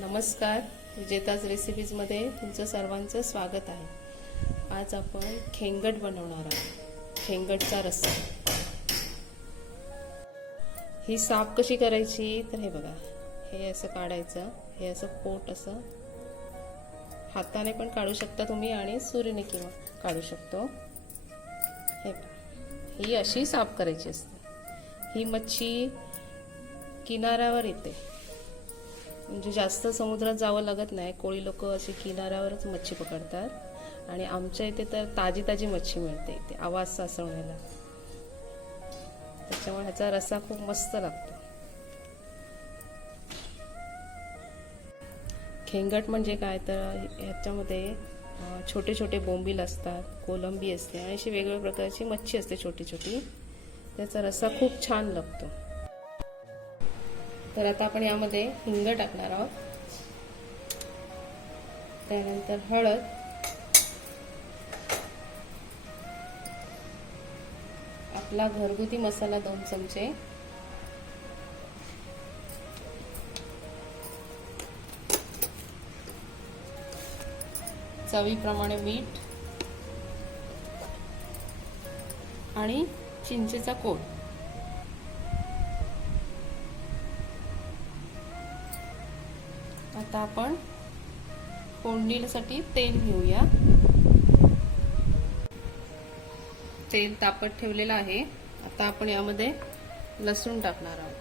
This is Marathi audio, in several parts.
नमस्कार विजेताज रेसिपीजमध्ये तुमचं सर्वांचं स्वागत आहे. आज आपण खेंगट बनवणार आहोत. खेंगटचा रस्सा. ही साफ कशी करायची? तर हे बघा हे असं काढायचं हे असं पोट असं हाताने पण काढू शकता तुम्ही आणि सूर्यने किंवा काढू शकतो. हे ही अशी साफ करायची असते. ही मच्छी किनाऱ्यावर येते. म्हणजे जास्त समुद्रात जावं लागत नाही. कोळी लोक अशी किनाऱ्यावरच मच्छी पकडतात. आणि आमच्या इथे तर ताजी ताजी मच्छी मिळते इथे. आवाज सासवण्याला त्याच्यामुळे ह्याचा रसा खूप मस्त लागतो. खेंगट म्हणजे काय? तर ह्याच्यामध्ये छोटे छोटे बोंबील असतात कोलंबी असते आणि अशी वेगवेगळ्या प्रकारची मच्छी असते छोटी छोटी. त्याचा रस्सा खूप छान लागतो. तर आता आपण यामध्ये हिंग टाकणार आहोत. त्यानंतर हळद. आपला घरगुती मसाला दोन चमचे. चवीप्रमाणे मीठ. आणि चिंचेचा कोट. आता आपण फोडणीसाठी तेल घेऊया. तेल तापत ठेवलेलं आहे. आता आपण यामध्ये लसूण टाकणार आहोत.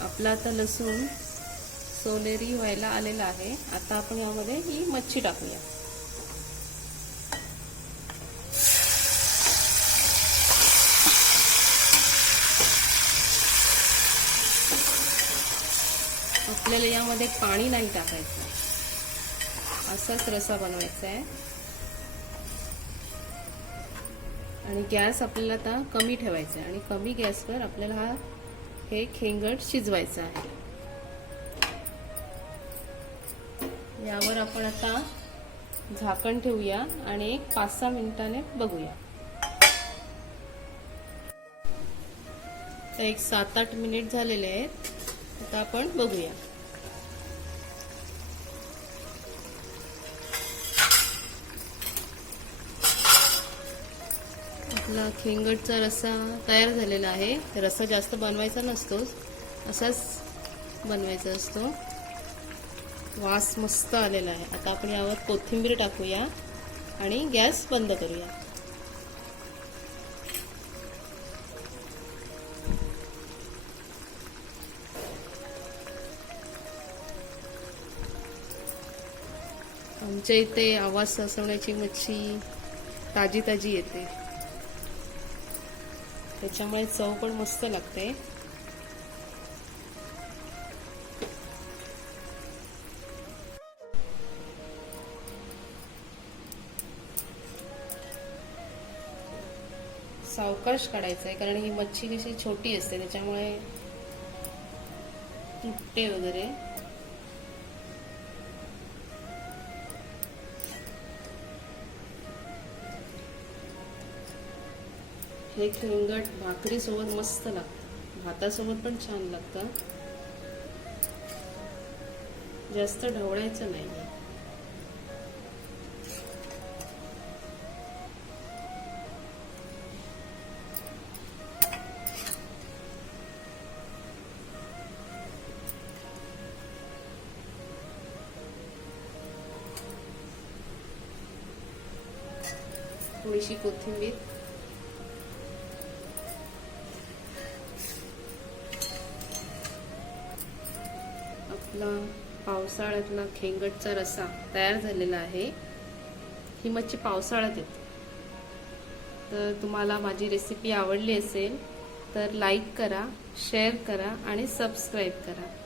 आपला आता लसूण सोनेरी व्हायला आलेला आहे. आता आपण यामध्ये ही मच्छी टाकूया. आपल्याला यामध्ये पाणी नाही टाकायचं. असाच रसा बनवायचा आहे. आणि गॅस आपल्याला आता कमी ठेवायचा आहे. आणि कमी गॅसवर आपल्याला हा हे खेंगट शिजवायचं आहे. यावर आपण आता झाकण ठेवूया आणि एक पाच सहा मिनिटाने बघूया. एक सात आठ मिनिट झालेले आहेत. आता आपण बघूया. आपला खेंगटचा रस्सा तयार झालेला आहे. रस्सा जास्त बनवायचा नसतोच असाच बनवायचा असतो. वास मस्त आलेला आहे. आता आपण यावर कोथिंबीर टाकूया आणि गॅस बंद करूया. आमच्या इथे आवाज सासवण्याची मच्छी ताजी ताजी येते. त्याच्यामुळे चव पण मस्त लागते. सावकाश काढायचं आहे कारण ही मच्छी कशी छोटी असते त्याच्यामुळे तुटते वगैरे. हे खेंगट भाकरीसोबत मस्त लागतं. भातासोबत पण छान लागतं. जास्त ढवळायचं नाही. थोडीशी कोथिंबीर. आपला पावसाळ्यातला खेंगटचा रसा तयार झालेला आहे. ही मच्छी पावसाळ्यात येते. तर तुम्हाला माझी रेसिपी आवडली असेल तर लाईक करा शेअर करा आणि सबस्क्राईब करा.